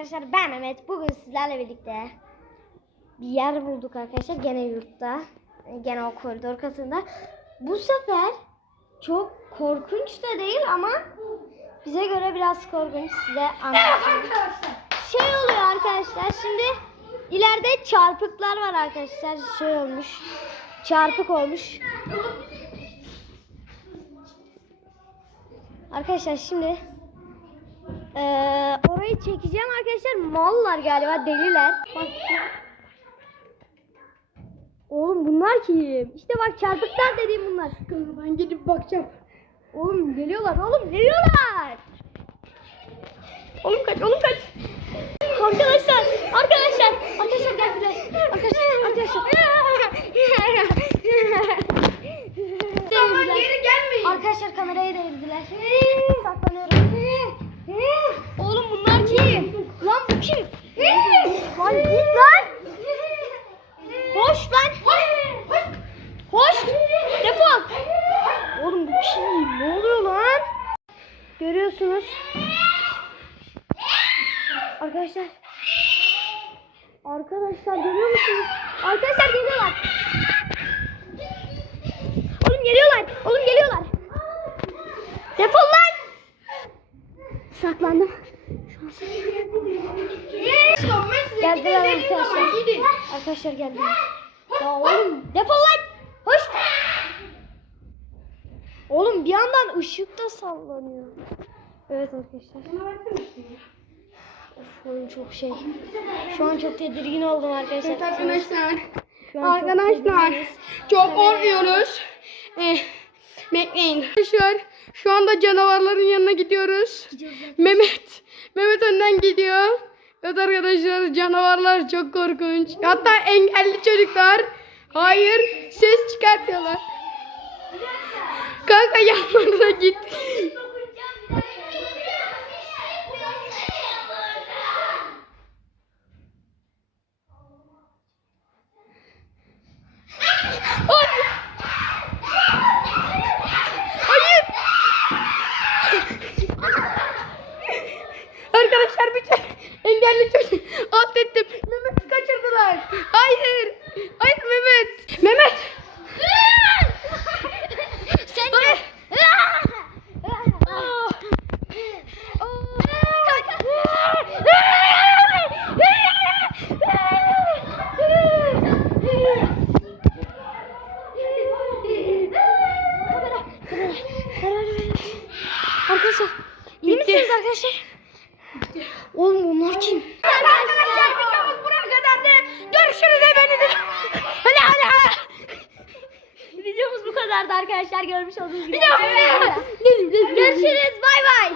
arkadaşlar ben Mehmet. Bugün sizlerle birlikte bir yer bulduk arkadaşlar. Gene yurtta. Gene o koridor katında. Bu sefer çok korkunç da değil ama bize göre biraz korkunç. Size anlatayım. Şey oluyor arkadaşlar şimdi ileride çarpıklar var arkadaşlar. Şey olmuş. Çarpık olmuş. Arkadaşlar şimdi eee, orayı çekeceğim arkadaşlar. Mallar galiba deliler. Bak. Oğlum bunlar kim? İşte bak çarpıklar dediğim bunlar. Ben gidip bakacağım. Oğlum geliyorlar oğlum geliyorlar. Oğlum kaç oğlum kaç. Arkadaşlar arkadaşlar arkadaşlar geldiler. Arkadaşlar arkadaşlar. Tamam geri gelmeyin. Arkadaşlar kamerayı devirdiler. Saklanıyorum. Oğlum bunlar kim? Lan bu kim? Lan git lan. Hoş lan. Hoş. Defol. Oğlum bu kim? Ne oluyor lan? Görüyorsunuz. Arkadaşlar. Arkadaşlar görüyor musunuz? Arkadaşlar geliyorlar. Oğlum geliyorlar. Oğlum geliyorlar. Defol lan. Saklandım. Geldiler arkadaşlar. Arkadaşlar geldiler. Ya oğlum defol lan. Hoş. Oğlum bir yandan ışık da sallanıyor. Evet arkadaşlar. Of oyun çok şey. Şu an çok tedirgin oldum arkadaşlar. Evet arkadaşlar. Şu an çok Arkadaşlar tedirginiz. çok korkuyoruz. Eh, bekleyin. Arkadaşlar şu anda canavarların yanına gidiyoruz. Mehmet. Mehmet önden gidiyor. Evet arkadaşlar canavarlar çok korkunç. Hatta engelli çocuklar. Hayır ses çıkartıyorlar. Kanka yanlarına git. Hayır. Hayır. Arkadaşlar bir tane engelli çocuk alt ettim. Mehmet'i kaçırdılar. Hayır. Hayır Mehmet. Mehmet. Sen Hayır. Arkadaşlar iyi misiniz arkadaşlar? Oğlum bunlar kim? Arkadaşlar videomuz buraya kadardı. Görüşürüz efendim. Hadi hadi. Videomuz bu kadardı arkadaşlar görmüş olduğunuz gibi. Bir daha. Görüşürüz bay bay.